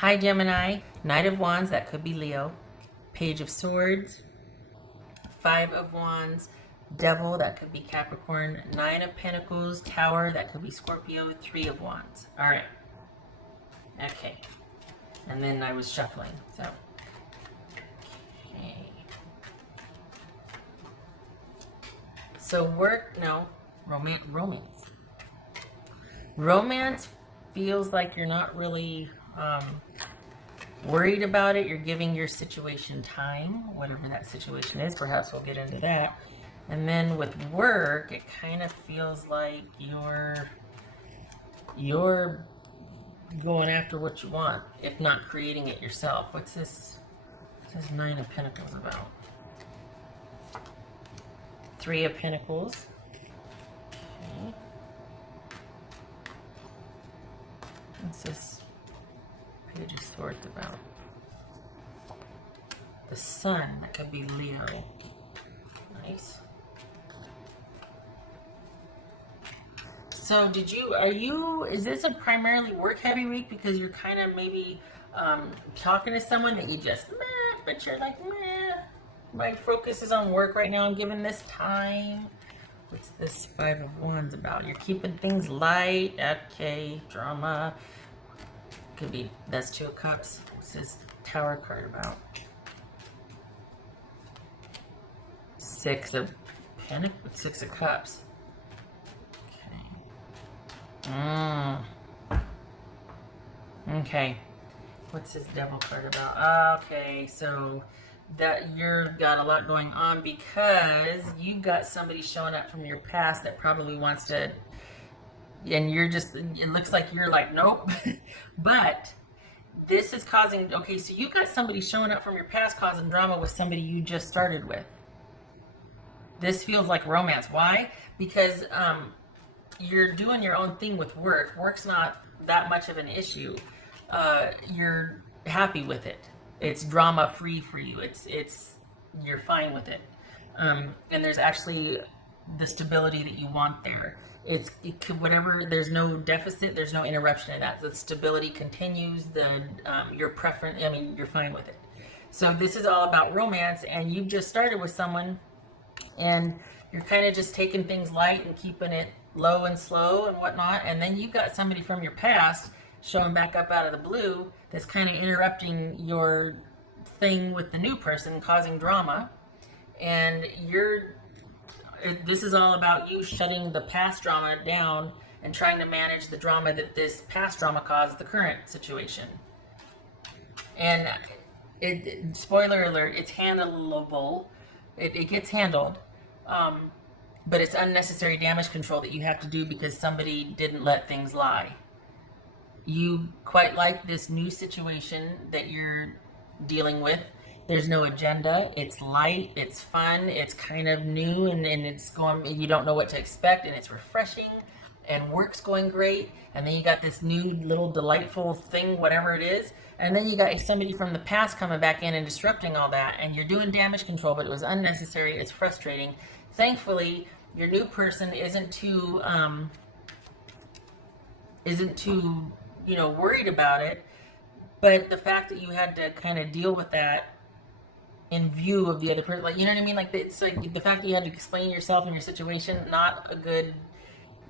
Hi Gemini, Knight of Wands, that could be Leo, Page of Swords, Five of Wands, Devil, that could be Capricorn, Nine of Pentacles, Tower, that could be Scorpio, Three of Wands. All right. Okay. And then I was shuffling, so. Okay. So romance. Romance feels like you're not really worried about it. You're giving your situation time, whatever that situation is. Perhaps we'll get into that. And then with work, it kind of feels like you're going after what you want, if not creating it yourself. What's this? What's this Nine of Pentacles about? Three of Pentacles. Okay. What's this Page of Swords about? The Sun, that could be Leo. Nice. So is this a primarily work heavy week because you're kind of maybe talking to someone that you just meh, but you're like meh, my focus is on work right now, I'm giving this time. What's this Five of Wands about? You're keeping things light. Okay, drama. Could be, that's Two of Cups. What's this Tower card about? Six of Pentacles, Six of Cups. Okay. What's this Devil card about? Okay, so that you've got a lot going on because you got somebody showing up from your past that probably wants to, and you're just, it looks like you're like, nope. But this is causing, okay, so you got somebody showing up from your past causing drama with somebody you just started with. This feels like romance. Why? Because you're doing your own thing with work. Work's not that much of an issue. You're happy with it. It's drama free for you. You're fine with it. And there's actually the stability that you want there. Whatever, there's no deficit, there's no interruption in that. The stability continues, your preference, I mean, you're fine with it. So this is all about romance, and you've just started with someone and you're kind of just taking things light and keeping it low and slow and whatnot, and then you've got somebody from your past showing back up out of the blue that's kind of interrupting your thing with the new person, causing drama. And this is all about you shutting the past drama down and trying to manage the drama that this past drama caused the current situation. And spoiler alert, it's handleable. It gets handled. But it's unnecessary damage control that you have to do because somebody didn't let things lie. You quite like this new situation that you're dealing with. There's no agenda. It's light. It's fun. It's kind of new, and it's going, you don't know what to expect, and it's refreshing, and work's going great. And then you got this new little delightful thing, whatever it is. And then you got somebody from the past coming back in and disrupting all that, and you're doing damage control, but it was unnecessary. It's frustrating. Thankfully, your new person isn't too worried about it. But the fact that you had to kind of deal with that in view of the other person, like, you know what I mean? Like, it's like the fact that you had to explain yourself and your situation, not a good,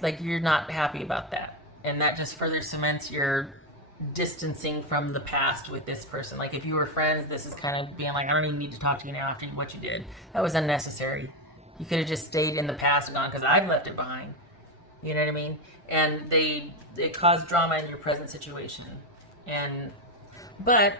like, you're not happy about that. And that just further cements your distancing from the past with this person. Like, if you were friends, this is kind of being like, I don't even need to talk to you now after what you did. That was unnecessary. You could have just stayed in the past and gone, because I've left it behind. You know what I mean? And it caused drama in your present situation. But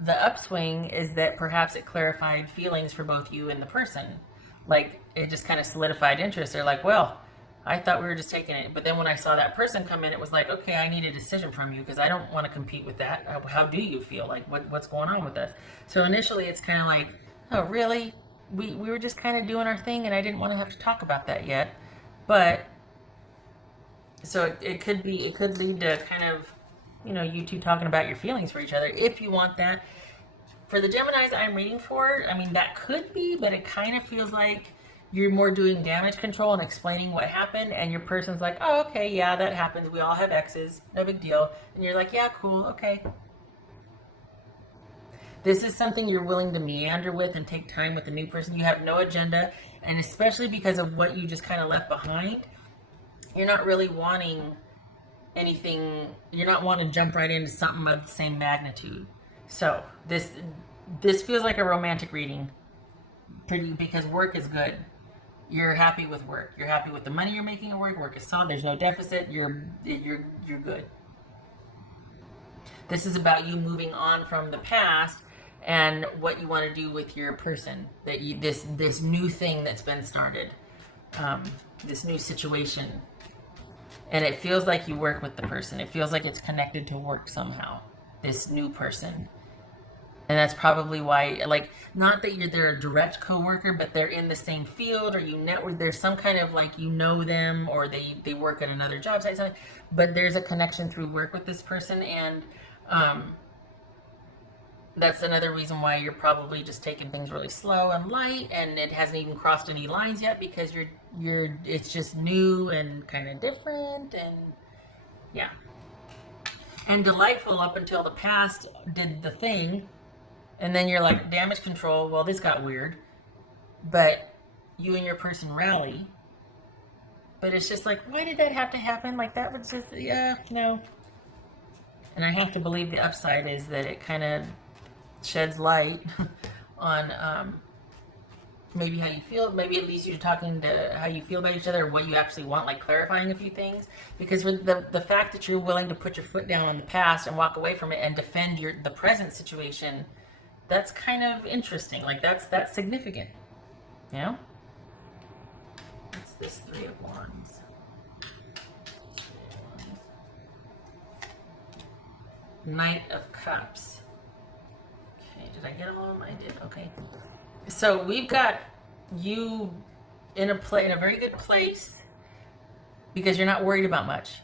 the upswing is that perhaps it clarified feelings for both you and the person. Like, it just kind of solidified interest. They're like, well, I thought we were just taking it. But then when I saw that person come in, it was like, okay, I need a decision from you because I don't want to compete with that. How do you feel? Like, what's going on with us? So initially it's kind of like, oh, really? We were just kind of doing our thing, and I didn't want to have to talk about that yet. But so it could lead to kind of, you two talking about your feelings for each other, if you want that. For the Geminis I'm reading for, I mean, that could be, but it kind of feels like you're more doing damage control and explaining what happened, and your person's like, oh, okay, yeah, that happens. We all have exes, no big deal. And you're like, yeah, cool, okay. This is something you're willing to meander with and take time with the new person. You have no agenda, and especially because of what you just kind of left behind, you're not really wanting anything. You're not wanting to jump right into something of the same magnitude. So this feels like a romantic reading, pretty, because work is good. You're happy with work. You're happy with the money you're making at work. Work is solid. There's no deficit. You're good. This is about you moving on from the past and what you want to do with your person. That you, this new thing that's been started, this new situation, and it feels like you work with the person. It feels like it's connected to work somehow. This new person. And that's probably why, like, not that they're a direct coworker, but they're in the same field, or you network. There's some kind of, like, you know them, or they work at another job site, something. But there's a connection through work with this person, and that's another reason why you're probably just taking things really slow and light, and it hasn't even crossed any lines yet, because it's just new and kind of different, and yeah, and delightful up until the past did the thing. And then you're like, damage control, well, this got weird. But you and your person rally. But it's just like, why did that have to happen? Like, that was just, yeah, no. And I have to believe the upside is that it kind of sheds light on maybe how you feel. Maybe it leads you to talking to how you feel about each other, or what you actually want, like clarifying a few things. Because with the fact that you're willing to put your foot down on the past and walk away from it and defend the present situation, that's kind of interesting. Like, that's significant, you know? What's this Three of Wands? Knight of Cups. Okay, did I get all of them? I did. Okay. So we've got you in a very good place, because you're not worried about much.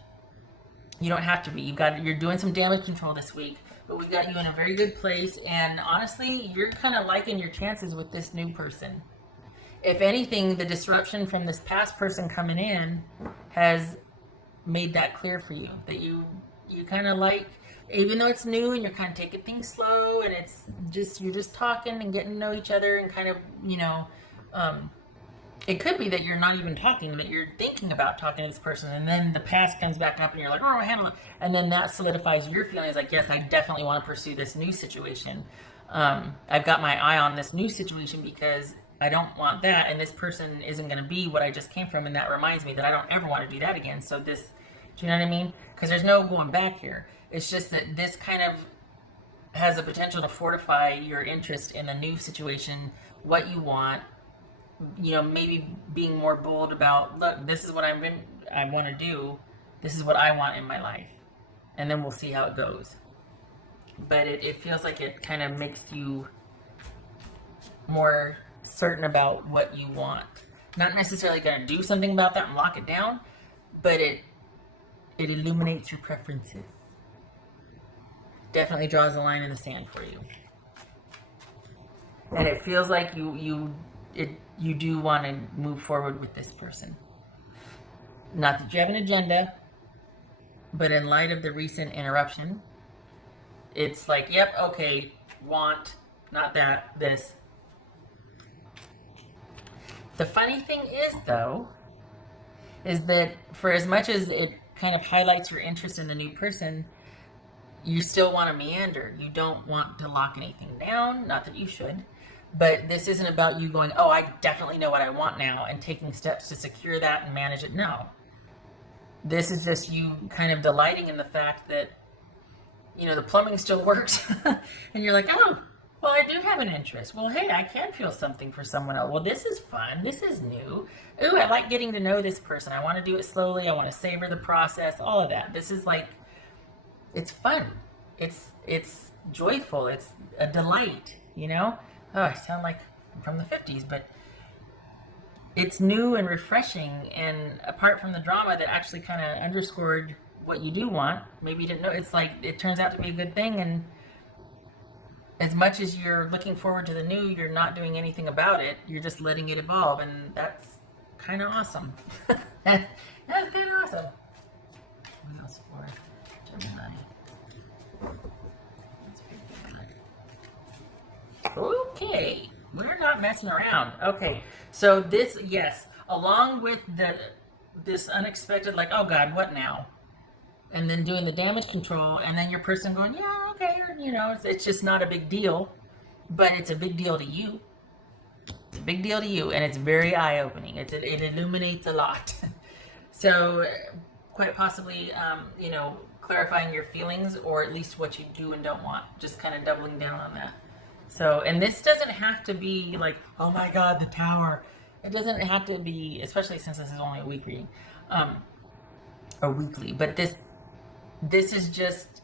You don't have to be. You're doing some damage control this week. But we got you in a very good place, and honestly, you're kind of liking your chances with this new person. If anything, the disruption from this past person coming in has made that clear for you. That you kind of like, even though it's new and you're kind of taking things slow, and you're just talking and getting to know each other, and kind of, you know, it could be that you're not even talking, that you're thinking about talking to this person, and then the past comes back up and you're like, oh, handle it. And then that solidifies your feelings, like, yes, I definitely want to pursue this new situation. I've got my eye on this new situation because I don't want that, and this person isn't going to be what I just came from, and that reminds me that I don't ever want to do that again. So do you know what I mean? Because there's no going back here. It's just that this kind of has the potential to fortify your interest in the new situation, what you want. You know, maybe being more bold about, look, this is what I want to do. This is what I want in my life. And then we'll see how it goes. But it feels like it kind of makes you more certain about what you want. Not necessarily going to do something about that and lock it down, but it illuminates your preferences. Definitely draws a line in the sand for you. And it feels like you do want to move forward with this person. Not that you have an agenda, but in light of the recent interruption, it's like, yep, okay, want, not that, this. The funny thing is, though, is that for as much as it kind of highlights your interest in the new person, you still want to meander. You don't want to lock anything down, not that you should. But this isn't about you going, oh, I definitely know what I want now, and taking steps to secure that and manage it. No. This is just you kind of delighting in the fact that, you know, the plumbing still works. And you're like, oh, well, I do have an interest. Well, hey, I can feel something for someone else. Well, this is fun. This is new. Ooh, I like getting to know this person. I want to do it slowly. I want to savor the process, all of that. This is like, it's fun. It's joyful. It's a delight, you know? Oh, I sound like I'm from the 50s, but it's new and refreshing, and apart from the drama that actually kind of underscored what you do want, maybe you didn't know, it's like, it turns out to be a good thing, and as much as you're looking forward to the new, you're not doing anything about it, you're just letting it evolve, and that's kind of awesome. That's kind of awesome. What else for Gemini? That's pretty good. Okay, we're not messing around. Okay, so this, yes, along with this unexpected, like, oh God, what now? And then doing the damage control, and then your person going, yeah, okay, or, you know, it's just not a big deal, but it's a big deal to you. It's a big deal to you, and it's very eye-opening. It illuminates a lot. So, quite possibly, you know, clarifying your feelings, or at least what you do and don't want. Just kind of doubling down on that. So, and this doesn't have to be like, oh my God, the tower. It doesn't have to be, especially since this is only a week reading, or weekly. But this is just,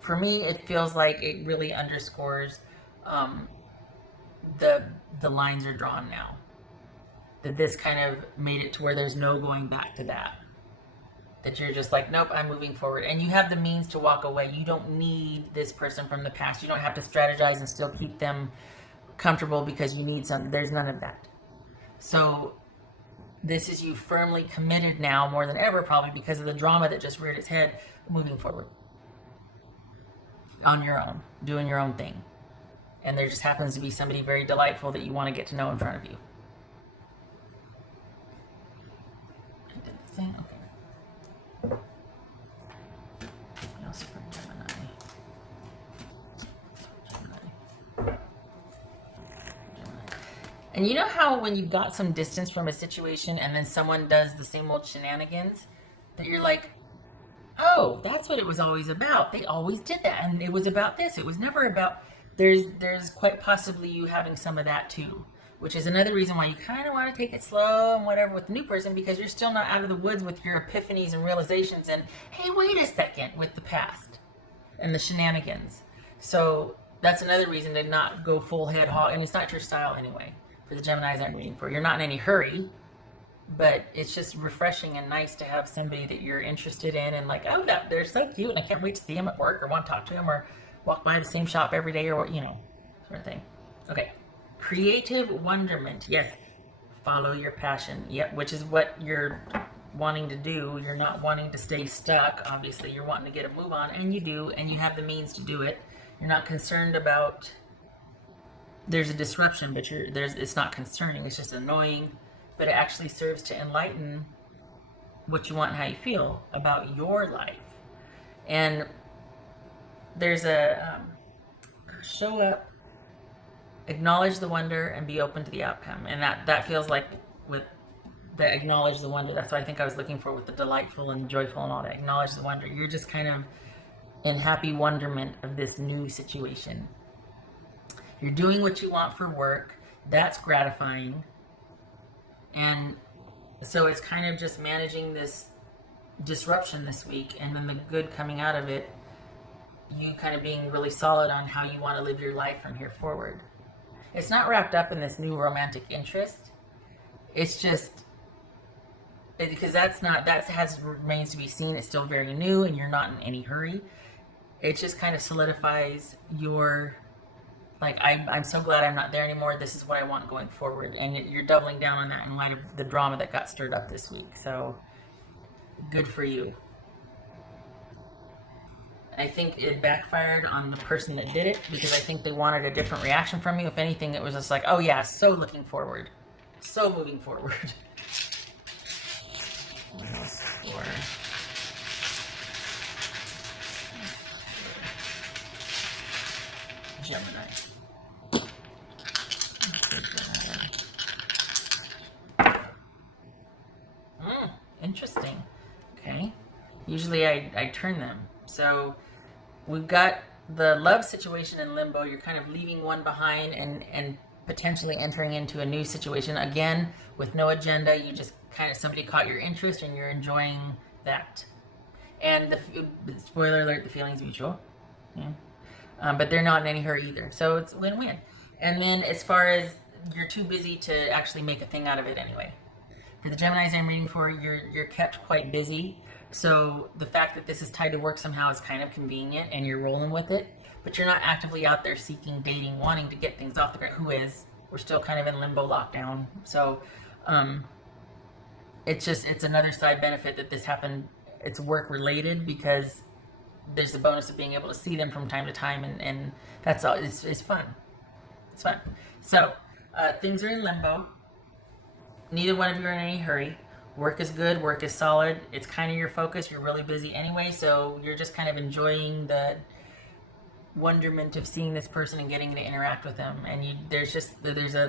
for me, it feels like it really underscores the lines are drawn now. That this kind of made it to where there's no going back to that. That you're just like, nope, I'm moving forward. And you have the means to walk away. You don't need this person from the past. You don't have to strategize and still keep them comfortable because you need something. There's none of that. So this is you firmly committed now more than ever, probably because of the drama that just reared its head, moving forward. On your own, doing your own thing. And there just happens to be somebody very delightful that you want to get to know in front of you. I did the thing? Okay. What else for Gemini? And you know how when you've got some distance from a situation and then someone does the same old shenanigans, that you're like, oh, that's what it was always about. They always did that, and it was about this. It was never about... There's quite possibly you having some of that too, which is another reason why you kind of want to take it slow and whatever with the new person, because you're still not out of the woods with your epiphanies and realizations and, hey, wait a second, with the past and the shenanigans. So that's another reason to not go full head hog, and it's not your style anyway. For the Geminis I'm reading for, you're not in any hurry, but it's just refreshing and nice to have somebody that you're interested in and like, oh, they're so cute and I can't wait to see them at work or want to talk to them or walk by the same shop every day or, you know, sort of thing. Okay. Creative wonderment. Yes. Follow your passion. Yep. Which is what you're wanting to do. You're not wanting to stay stuck. Obviously, you're wanting to get a move on, and you do, and you have the means to do it. You're not concerned about... There's a disruption, but it's not concerning. It's just annoying, but it actually serves to enlighten what you want and how you feel about your life. And there's a show up, acknowledge the wonder, and be open to the outcome. And that feels like with the acknowledge the wonder. That's what I think I was looking for with the delightful and joyful and all that. Acknowledge the wonder. You're just kind of in happy wonderment of this new situation. You're doing what you want for work. That's gratifying. And so it's kind of just managing this disruption this week, and then the good coming out of it, you kind of being really solid on how you want to live your life from here forward. It's not wrapped up in this new romantic interest. It's just, because remains to be seen. It's still very new and you're not in any hurry. It just kind of solidifies your... Like, I'm so glad I'm not there anymore. This is what I want going forward. And you're doubling down on that in light of the drama that got stirred up this week. So, good for you. I think it backfired on the person that did it, because I think they wanted a different reaction from you. If anything, it was just like, oh yeah, so looking forward. So moving forward. What else for... Gemini. Interesting. Okay. Usually I turn them. So we've got the love situation in limbo. You're kind of leaving one behind and potentially entering into a new situation. Again, with no agenda, you just kind of, somebody caught your interest and you're enjoying that. And the spoiler alert, the feeling's mutual. Yeah. But they're not in any hurry either. So it's win-win. And then as far as you're too busy to actually make a thing out of it anyway. For the Geminis I'm reading for, you're kept quite busy. So the fact that this is tied to work somehow is kind of convenient and you're rolling with it. But you're not actively out there seeking, dating, wanting to get things off the ground. Who is? We're still kind of in limbo lockdown. So it's another side benefit that this happened. It's work related because there's the bonus of being able to see them from time to time, and that's all. It's fun. It's fine. So, things are in limbo. Neither one of you are in any hurry. Work is good. Work is solid. It's kind of your focus. You're really busy anyway, so you're just kind of enjoying the wonderment of seeing this person and getting to interact with them. And there's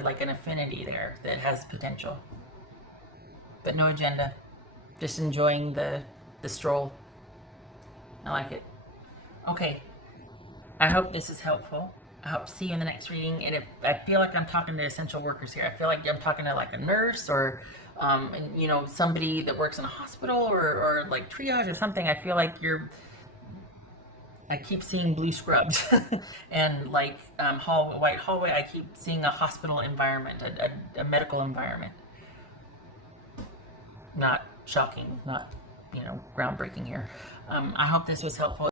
like an affinity there that has potential, but no agenda. Just enjoying the stroll. I like it. Okay. I hope this is helpful. I hope to see you in the next reading. And I feel like I'm talking to essential workers here. I feel like I'm talking to like a nurse or, and, you know, somebody that works in a hospital or like triage or something. I feel like I keep seeing blue scrubs and like white hallway. I keep seeing a hospital environment, a medical environment. Not shocking, not, you know, groundbreaking here. I hope this was helpful.